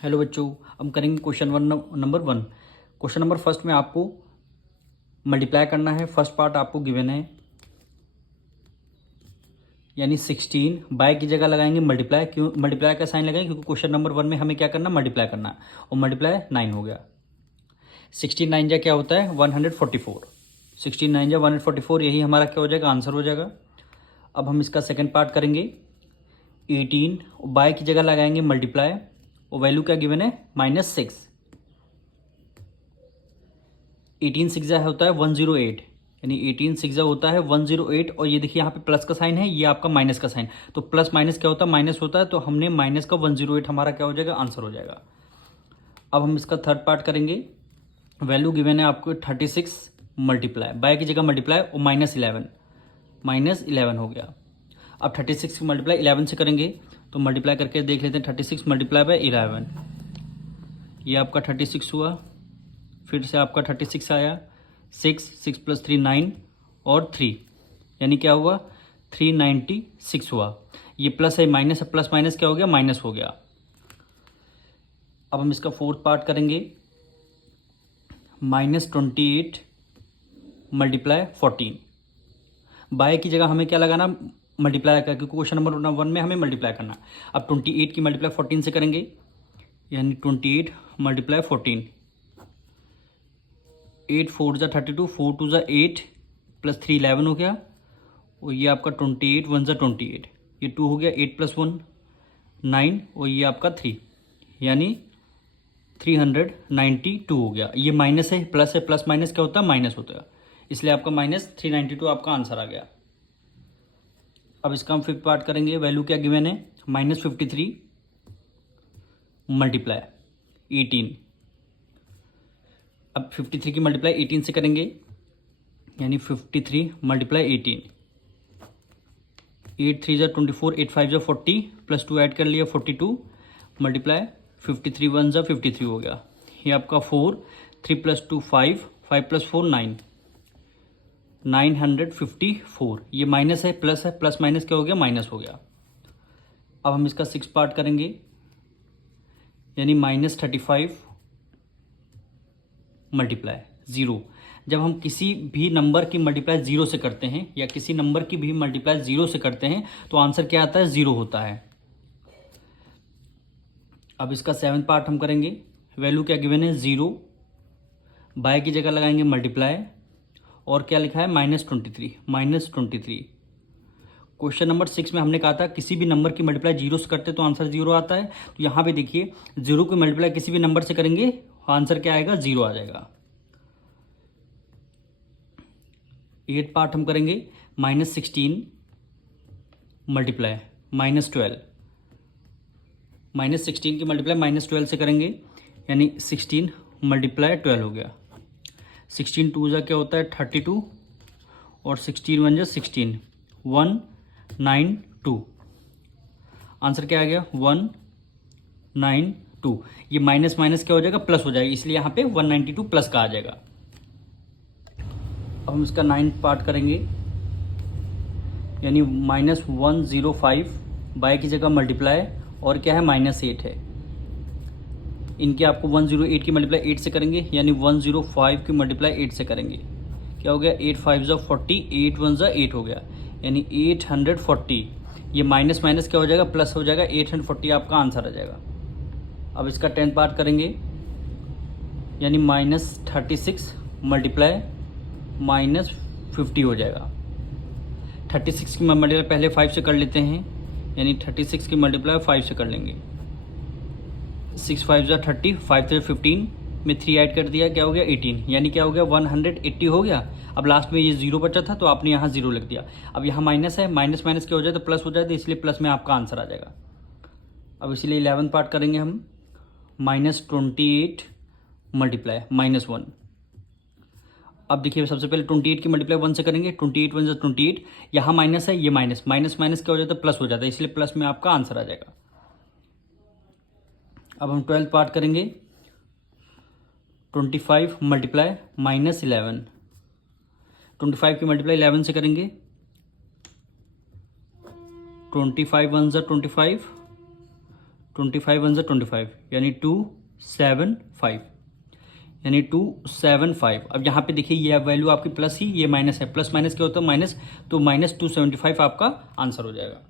Hello बच्चों, हम करेंगे question number 1। Question number first में आपको मल्टीप्लाई करना है। फर्स्ट पार्ट आपको गिवन है, यानी 16 बाय की जगह लगाएंगे मल्टीप्लाई। क्यों मल्टीप्लाई का साइन लगाएंगे? क्योंकि क्वेश्चन नंबर 1 में हमें क्या करना, मल्टीप्लाई करना है। और मल्टीप्लाई 9 हो गया। 16 9 जा क्या होता है, 144। 16 9 जा 144, यही हमारा क्या हो जाएगा, आंसर हो जाएगा। अब हम इसका सेकेंड पार्ट करेंगे। 18 बाय की जगह लगाएंगे मल्टीप्लाई, और वैल्यू क्या गिवन है, -6। 18 6 होता है 108, यानी 18 6 होता है 108। और ये देखिए यहाँ पे प्लस का साइन है, ये आपका माइनस का साइन। तो प्लस माइनस क्या होता है, माइनस होता है। तो हमने माइनस का 108 हमारा क्या हो जाएगा, आंसर हो जाएगा। अब हम इसका थर्ड पार्ट करेंगे। वैल्यू गिवन है आपको 36 मल्टीप्लाई, बाय की जगह मल्टीप्लाई और -11 हो गया। अब 36 की मल्टीप्लाई 11 से करेंगे, तो मल्टीप्लाई करके देख लेते हैं। 36 मल्टीप्लाई बाय 11, ये आपका 36 हुआ। फिर से आपका 36 आया, 6 + 3 9 और 3, यानी क्या हुआ, 396 हुआ। ये प्लस है, माइनस है, प्लस माइनस क्या हो गया, माइनस हो गया। अब हम इसका फोर्थ पार्ट करेंगे। -28 मल्टीप्लाई 14, बाय की जगह हमें क्या लगाना, मल्टीप्लाई का, क्योंकि क्वेश्चन नंबर 1 में हमें मल्टीप्लाई करना। अब 28 की मल्टीप्लाई 14 से करेंगे, यानी 28 मल्टीप्लाई 14। 8 4 जा 32, 4 2 जा 8 + 3 11 हो गया। और ये आपका 28 1 जा 28, ये 2 हो गया। 8 + 1 9, और ये आपका 3, यानी 392 हो गया। ये माइनस है, प्लस है, प्लस माइनस क्या होता है, माइनस होता है। इसलिए आपका -392 आपका आंसर आ गया। अब इसका हम फिफ्थ पार्ट करेंगे। वैल्यू क्या गिवन है, -53 मल्टीप्लाई 18। अब 53 की मल्टीप्लाई 18 से करेंगे, यानी 53 मल्टीप्लाई 18। 8 3 जा 24, 8 5 जा 40, +2 ऐड कर लिया 42 मल्टीप्लाई 53 1 जा 53 हो गया। ये आपका 4, 3 + 2 5, 5 + 4 9, 954। ये माइनस है, प्लस है, प्लस माइनस क्या हो गया, माइनस हो गया। अब हम इसका सिक्स पार्ट करेंगे, यानी -35 मल्टीप्लाई 0। जब हम किसी भी नंबर की मल्टीप्लाई 0 से करते हैं, या किसी नंबर की भी मल्टीप्लाई 0 से करते हैं, तो आंसर क्या आता है, 0 होता है। अब इसका सेवन्थ पार्ट हम करेंगे। वैल्यू क्या गिवन है, 0, बाय की जगह लगाएंगे मल्टीप्लाई, और क्या लिखा है, -23। क्वेश्चन नंबर 6 में हमने कहा था किसी भी नंबर की मल्टीप्लाई 0 से करते तो आंसर 0 आता है। तो यहाँ पे देखिए, 0 की मल्टीप्लाई किसी भी नंबर से करेंगे, आंसर क्या आएगा, 0 आ जाएगा। 8 पार्ट हम करेंगे। -16 मल्टीप्लाई -12, -16 की मल्टीप्लाई -12 से करेंगे, यानी 16 मल्टीप्लाई 12 हो गया। 16 2 जा क्या होता है, 32, और 16 1 जा 16, 192। आंसर क्या आ गया, 192। ये माइनस माइनस क्या हो जाएगा, प्लस हो जाएगा, इसलिए यहाँ पे 192 प्लस का आ जाएगा। अब हम इसका 9th पार्ट करेंगे, यानी -105 बाय की जगह मल्टीप्लाई, और क्या है, -8 है। इनके आपको 108 की मल्टीप्लाई 8 से करेंगे, यानी 105 की मल्टीप्लाई 8 से करेंगे। क्या हो गया, 8 5 जा 40, 8 1 जा 8 हो गया, यानी 840। ये माइनस माइनस क्या हो जाएगा, प्लस हो जाएगा, 840 आपका आंसर आ जाएगा। अब इसका 10th पार्ट करेंगे, यानी -36 मल्टीप्लाई -50 हो जाएगा। 36 की मल्टीप्लाई पहले 5 से कर लेते हैं, यानी 36 की मल्टीप्लाई 5 से कर लेंगे। 6 5 जा 30, 5 3 15 में 3 ऐड कर दिया, क्या हो गया, 18, यानी क्या हो गया, 180 हो गया। अब लास्ट में ये 0 बचा था, तो आपने यहाँ 0 लिख दिया। अब यहाँ माइनस है, माइनस माइनस क्या हो जाए, तो प्लस हो जाए, तो इसलिए प्लस में आपका आंसर आ जाएगा। अब इसलिए 11th पार्ट करेंगे हम। -28 मल्टीप्लाई -1। अब देखिए, सबसे पहले 28 की मल्टीप्लाई 1 से करेंगे, 28 1 जा 28। यहाँ माइनस है, ये माइनस, माइनस माइनस क्या हो जाता है, प्लस हो जाता है, इसलिए प्लस में आपका आंसर आ जाएगा। अब हम 12th पार्ट करेंगे। 25 मल्टीप्लाई -11। 25 की मल्टीप्लाई 11 से करेंगे, 25 1 जा 25, 25 वन ज़ा 25 यानी 275 यानी 275। अब यहाँ पे देखिए ये वैल्यू आपकी प्लस ही, ये माइनस है, प्लस माइनस क्या होता है माइनस, तो -275 आपका आंसर हो जाएगा।